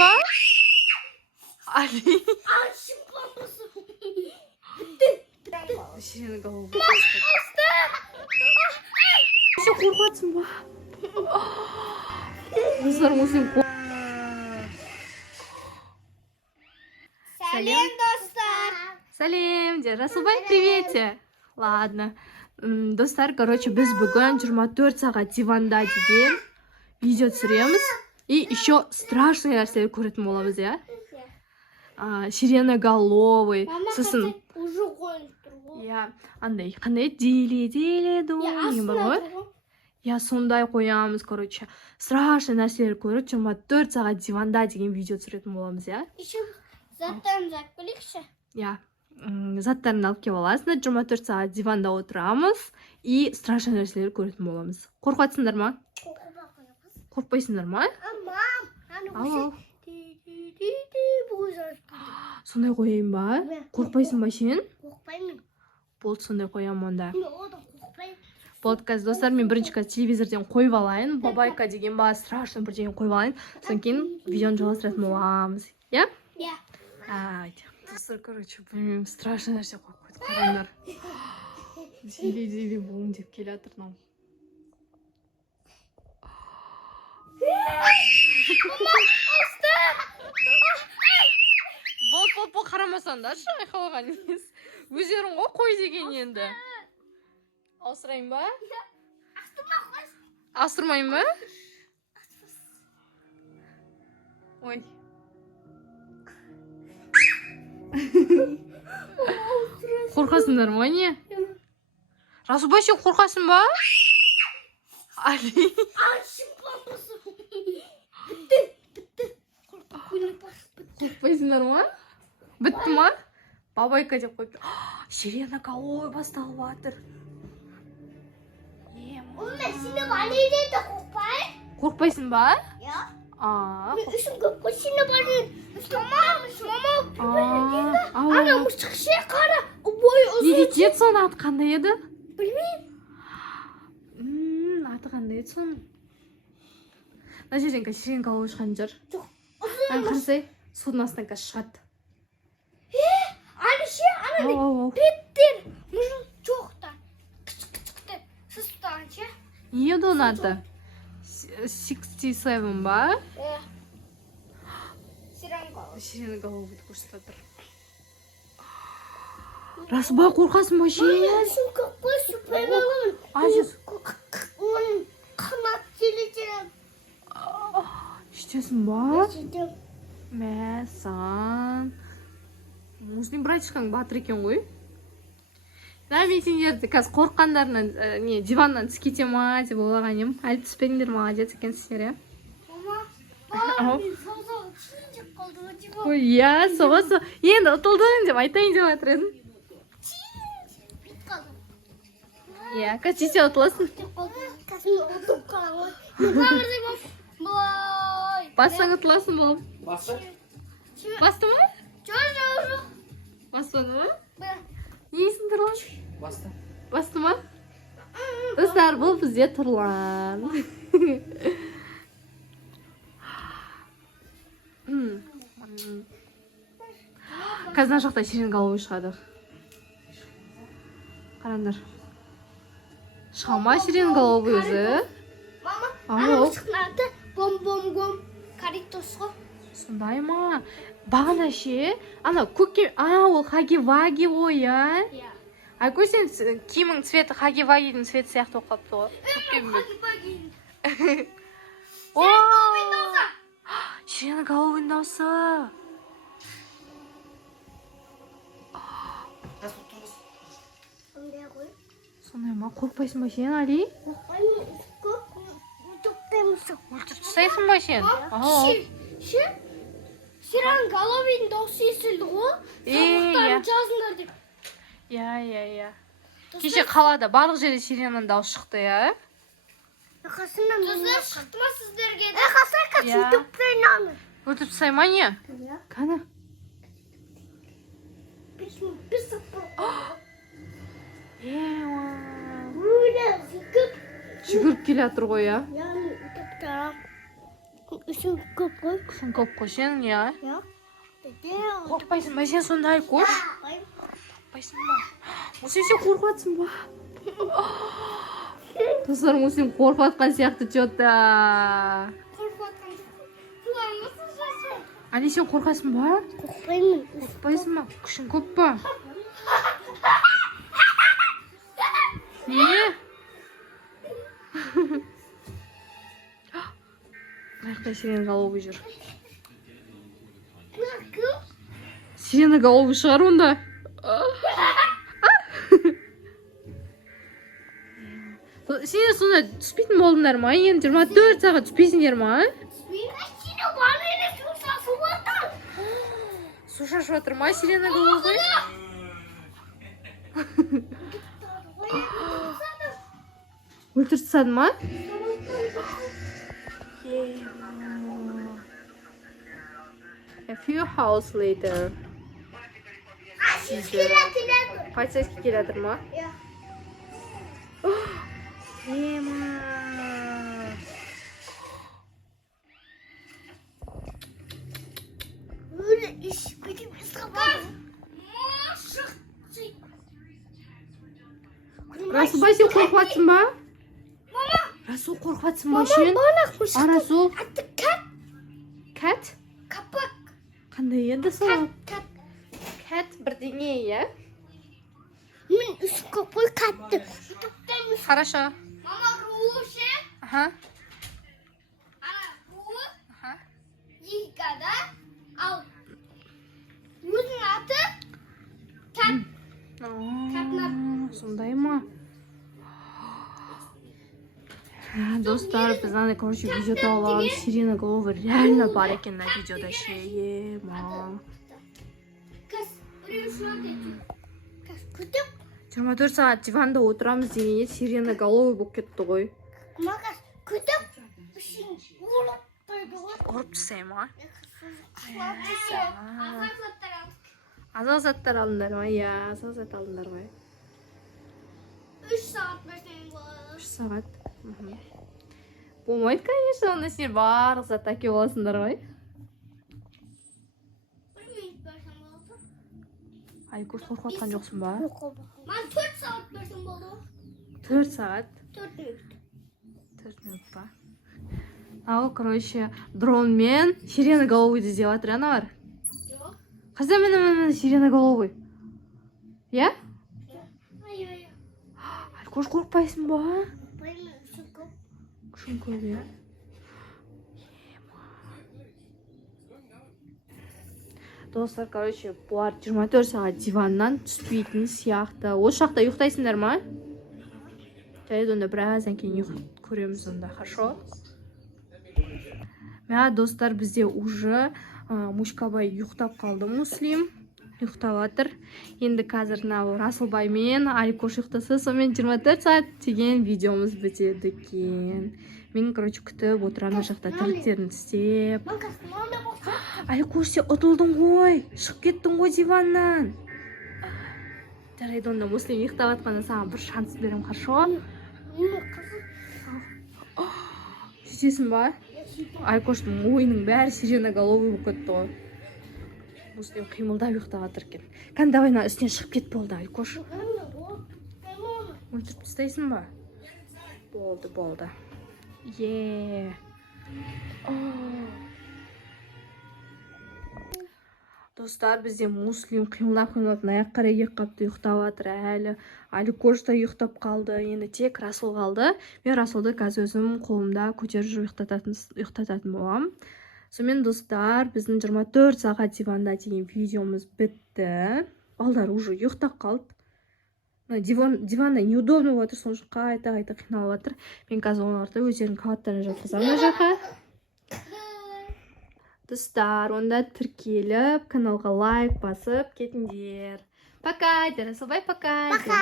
ба? Ali. Şirin kaldı. Şu korkatsın ba. Kızlar musun? Салем, достар! Салем, Расулбай, привет. Ладно. Достар, короче, biz bugun 24 saat divanda degan video түсіреміз. И еще страшный нәрселер көретін боламыз, ya. Сиреноголовый. Сосын уже қойып тұр ғой. Я, андай, қандай деле дом деген бар ғой. Я сондай қоямыз, короче. Страшный нәрселер көріп 24 сағат диванда деген видео түсіретін боламыз, ya. Еще заттарын жап келейікші. Я, заттарын алып келіп аласыңдар, 24 сағат диванда отырамыз и страшный нәрселер көретін боламыз. Қорқатсыңдар ма? Қорқпайсыңдар ма? Мам, Сондай қояйын ба? Қорқпайсың ба сен? қорқпаймын. Болды, сондай қоямын онда. Мен одан қорқпаймын. Подкаст, достар, мен бірінші қазір телевизорден қойып алайын. Бабайка деген ба, страшно бірдеңе қойып алайын. Содан кейін видеоны жалғастыратын боламыз. Я? Я. Достар, короче, білмеймін, страшно нәрсе қойып қойды. Қараңдар. Деле болың деп келе жатыр мынау. Бол, қарамасаңдаршы, айқалаған емес. Өздерің ғой қой деген енді. Ауыстырайын ба? Ауыстырмайын ба? Ой. Қорқасыңдар ма, не? Расулбай, сен қорқасың ба? Ali. Қорқпайсыңдар ма? Бітті ма? Бабайка деп қойып. Сиреноголовый басталып жатыр. Мен сені балейден де қорқпай. Қорқпайсың ба? Я. Мен үшін көп қой сені балейден. Мама. Ана мұшық ше қара. Бойы ұзын. Не кетеді соны аты қандай еді? Білмеймін. Аты қандай еді соны? Мына жерден қазір сиреноголовый шығатын шығар. Жоқ. Қарасай, судың астынан қазір шығады. Ана ше, ана петтер. Мұжын жоқтан. Кішік-кішіктер. Сыстан ше. Не еді оның аты? 67 ба? Сиреноголовый көрсетіп жатыр. Расулбай, қорқасың ба сен? Сен көкпой супермен. Ажыз. Оның қанат телетен. Іштесің ба? Сөйтем. Мәсан. Мұсылым братишкаң батыр екен ғой. Мен сендерді қазір қорыққандарынан диваннан түс кете ма деп ойлаған едім. Әлі түспедіңдер, молодец екенсіздер, я. Мама, мен соғып түсінжеп қалды ма диван. Ой, я соғысы. Енді ұтылдың деп айтайын деп жатыр едім. Бит қалды. Я, қазір сесе ұтыласың. Қазір ұтып қалам. Мамырдай болып. Бұлай. Бассаң ұтыласың болып. Басты? Басты ма? Жоқ. Баспады ма? Бір. Несің Тұрлан? Басты. Басты ма? Достар, бұл бізде Тұрлан. Қазір мына жақта сиреноголовый шығады. Қараңдар. Шыға ма сиреноголовый өзі? Мама, Ау. шықнады. Бом-бом-бом. Каритос ғой. Сондай ма? Бағана ше? Ана көкке... Ол хаги-ваги ой, я? Иә. Айкөй, сен киімің цветі хаги-вагидің цветі сияқты оқапты ғой. Хаги-ваги. Сиреноголовый даусы. Сондай ғой. Сондай ма? Қорқпайсың ба сен, Али? Қорқпаймын. Тоқтаймысың. Өлтіріп тастайсың ба сен? Ше? Сиреноголовыйдың дауысы естілді ғой. Сабақтарын жазыңдар деп. Я. Кеше қалада барлық жерде сиренаның дауысы шықты, я? Достар, шықты ма сіздерге? Қасай қасын түппен аны. Өлтіріп тастай ма не? Қана? Біз сапыр. Жүгіріп келе жатыр ғой, я? Яғни ұтыптара. Үшін көп қой. Күшің көп қой сенің, иә? Ja. Det Қорқпайсың ба сен сонда Айкош? Қорқпайсың ба? Мұсlim сен қорқыватсың ба? Достар, Мұсlim қорқыватқан сияқты че-то. Али, сен қорқасың ба? Қорқпаймын. Қорқпайсың ба? Күшің көп па? Не? Қайықта сиреноголовый жүр. Сиреноголовый шығар онда. Сен сонда түспейтін болдыңдар ма? Енді 24 сағат түспейсіңдер ма? Су шашып жатыр ма сиреноголовый? Өлтіріп тастады ма? A few hours later. Полицейский келе жатыр ма? Ема. Расул, сен қорқыватсың ба? Расул, қорқыватсың ба сен? Расул. Кәт? Қандай еді сол? Кәт бірдеңе, иә? Мен үшін көп қой қатты. Хорошо. Мама, рушы. Ага. Ру. Ага. Егада. Ал. Өзің аты. Кәт. Сондай ма? Достар, біз андай, короче, видео тауып аламыз. Сиреноголовый реально бар екен на видеода ше. Ема. Кәс. Біреу шынады. Кәс. Күтіп. 24 сағат диванда отырамыз дегенде сиреноголовый болып кетті ғой. Мағаш. Күтіп. Үшін ұрып тойды ғой. Ұрып тастай ма? Азақ Азық заттар алдыңдар ма? Иә, азық зат алдыңдар ма? 3 сағат берсең болады. 3 сағат. Болмайды, конечно, онда сен барлық зат әкеп аласыңдар ғой. 1 минут берсең болады. Айкош, қорқыватқан жоқсың ба? Мен 4 сағат берсең болды. 4 сағат. 4 минут. 4 минут па? Ал, короче, дронмен сиреноголовыйды іздеп жатыр, ана бар. Жоқ. Қаза мен сиреноголовый. Иә? Ай-ай. Айкош, қорқпайсың ба? Қорқпаймын, үшін көп. Күшің көп, иә? Достар, короче, бұлар 24 сағат диваннан түспейтін сияқты. Осы жақта ұйықтайсыңдар ма? Жарайды, онда біраздан кейін көреміз онда, хорошо? Мә, достар, бізде уже Мушкабай ұйықтап қалды, Мұслим. Ұйықтап жатыр. Енді қазір Расылбай мен Айкош ұйықтаса, сонымен 24 сағат деген видеомыз бітеді екен. Мен, короче, күтіп отырамын жақта тірліктерін істеп. Айкош, сен ұтылдың ғой. Шығып кеттің ғой диваннан. Жарайды, онда Мұслим ұйықтап жатқанда саған бір шанс берем, хорошо? Сөйтесің ба? Айкоштың ойының бәрі сиреноголовый болып кетті ғой. Мұслим қимылдап ұйықтап жатыр екен. Кән, давай үстінен шығып кет болды, Айкош. Өлтіріп тастайсың ба? Болды. Достар, бізде Мұслим қимылдап аяқ қарай ек қапты ұйықтап жатыр әлі. Айкош та ұйықтап қалды. Енді тек Расул қалды. Мен Расулды қазір өзім қолымда көтеріп ұйықтататын болам. Сонымен, достар, біздің 24 сағат диванда деген видеомыз бітті. Балдар уже ұйықтап қалды. Диванда неудобно отыр, соң үшін қайта қиналып жатыр. Мен қазір оларды өздерінің кроваттарына жатқызамын жаққа. Достар, онда тіркеліп, каналға лайк басып кетіңдер. Пока, Расулбай, пока. Пока.